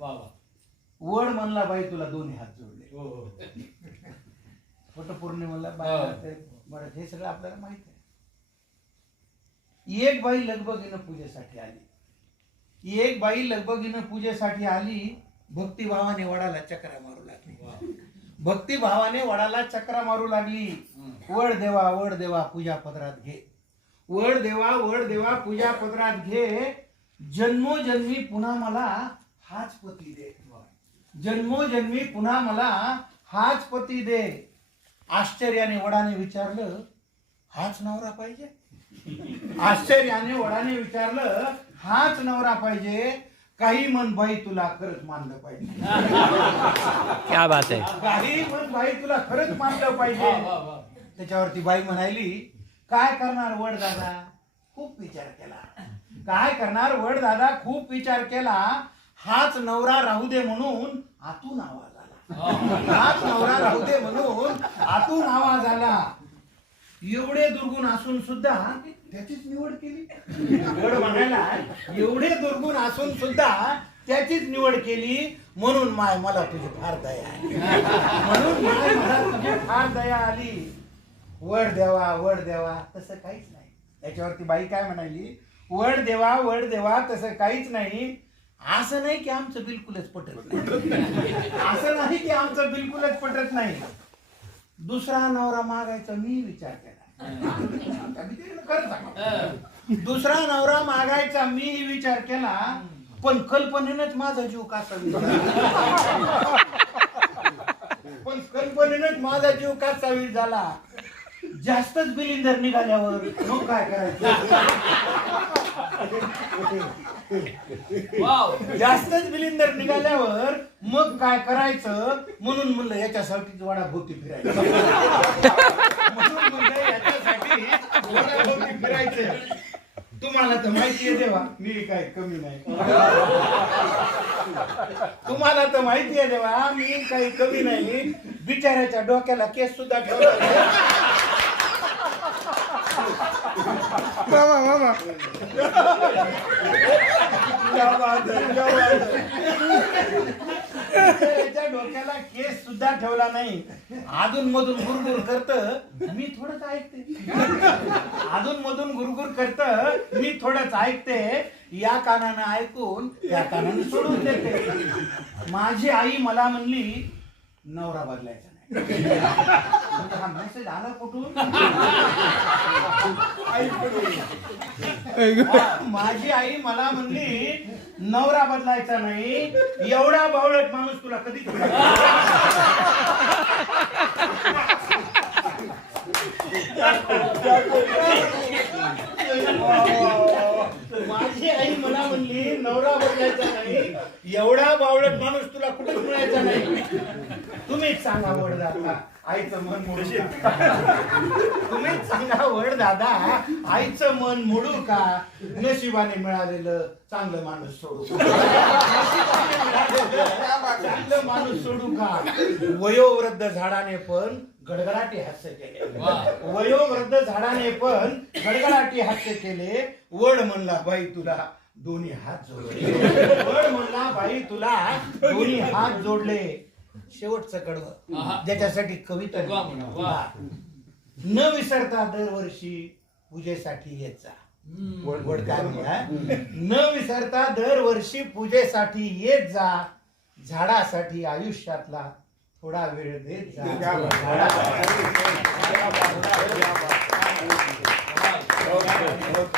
वा वा. वड म्हणला बाई तुला दोन्ही हात जोडले हो हो हा. बाया ते बरं हे सगळं आपल्याला माहीत आहे. एक बाई लगबगीनं पूजेसाठी आली. एक बाई लगबगीनं पूजेसाठी आली भक्तिभावाने वडाला चक्रा मारू लागली. वा. भक्तिभावाने वडाला चक्रा मारू लागली. वड देवा वड देवा पूजा पदरात घे. वड देवा वड देवा पूजा पदरात घे. जन्मोजन्मी पुन्हा मला हाच पती दे. जन्मोजन्मी पुन्हा मला हाच पती दे. आश्चर्याने वडाने विचारलं हाच नवरा पाहिजे? आश्चर्याने वडाने विचारलं हाच नवरा पाहिजे? काही मन बाई तुला खरंच मानलं पाहिजे. क्या बात है. काही मन बाई तुला खरंच मानलं पाहिजे. त्याच्यावरती बाई म्हणाली काय करणार वड दादा? खूप विचार केला. काय करणार? वड दादा खूप विचार केला. हाच नवरा राहू दे म्हणून आतून आवाज आला. हाच नवरा राहू दे म्हणून आतून आवाज आला. एवढे दुर्गुण असून सुद्धा त्याचीच निवड केली. वड म्हणायला. एवढे दुर्गुण असून सुद्धा त्याचीच निवड केली. म्हणून माय मला तुझी फार दया आली. म्हणून माय मला तुझी फार दया आली. वड देवा वड देवा तसं काहीच नाही. त्याच्यावरती बाई काय म्हणाली वड देवा वड देवा तसं काहीच नाही. असं नाही की आमचं बिलकुलच पटत नाही. असं नाही की आमचं बिलकुलच पटत नाही. दुसरा नवरा मागायचा मी विचार केला. दुसरा नवरा मागायचा मी विचार केला पण कल्पनेनंच माझा जीव कासा पण कल्पनेनंच माझा जीव कासावीस झाला. जास्तच बिलिंदर निघाल्यावर मग काय करायचं? वाव. जास्तच बिलिंदर निघाल्यावर मग काय करायचं? म्हणून म्हणलं याच्यासाठी वडाभोवती फिरायचं. म्हणून म्हणलं याच्यासाठी वडाभोवती फिरायचं. तुम्हाला तर माहिती आहे देवा मी काय कमी नाही. तुम्हाला तर माहिती आहे देवा मी काही कमी नाही. बिचाऱ्याच्या डोक्याला केस सुद्धा ठेवला मामा मामा त्याच्या डोक्याला केस सुद्धा ठेवला नाही. अधून मधून गुरगुर करत मी थोडंच ऐकते. अधून मधून गुरगुर करत मी थोडंच ऐकते. या कानानं ऐकून या कानानं सोडून देते. माझी आई मला म्हणली नवरा बदलायचा. हा मेसेज आला कुठून माझी आई मला म्हणली नवरा बदलायचा नाही एवढा बावळट माणूस तुला कधी माझी आई मला म्हणली नवरा बदलायचा नाही. एवढा बावळट माणूस तुला कुठेच मिळायचा नाही. तुम्हीच सांगा वड दादा आईचं मन मोडू का? तुम्हीच सांगा वड दादा आईचं मन मोडू का? नशिबाने मिळालेलं चांगलं माणूस सोडू. नशिबाने मिळालेलं चांगलं माणूस सोडू का वयोवृद्ध झाडाने पण गडगडाटी हास्य केले. वयोवृद्ध झाडाने पण गडगडाटी हास्य केले वड म्हणला बाई तुला दोन्ही हात जोडले वड म्हणला बाई तुला दोन्ही हात जोडले शेवटचं. कडवं ज्याच्यासाठी कविता. न विसरता दरवर्षी पूजेसाठी येत जा. वड काय? न विसरता दरवर्षी पूजेसाठी येत जा झाडासाठी आयुष्यातला थोडा वेळ देत जा.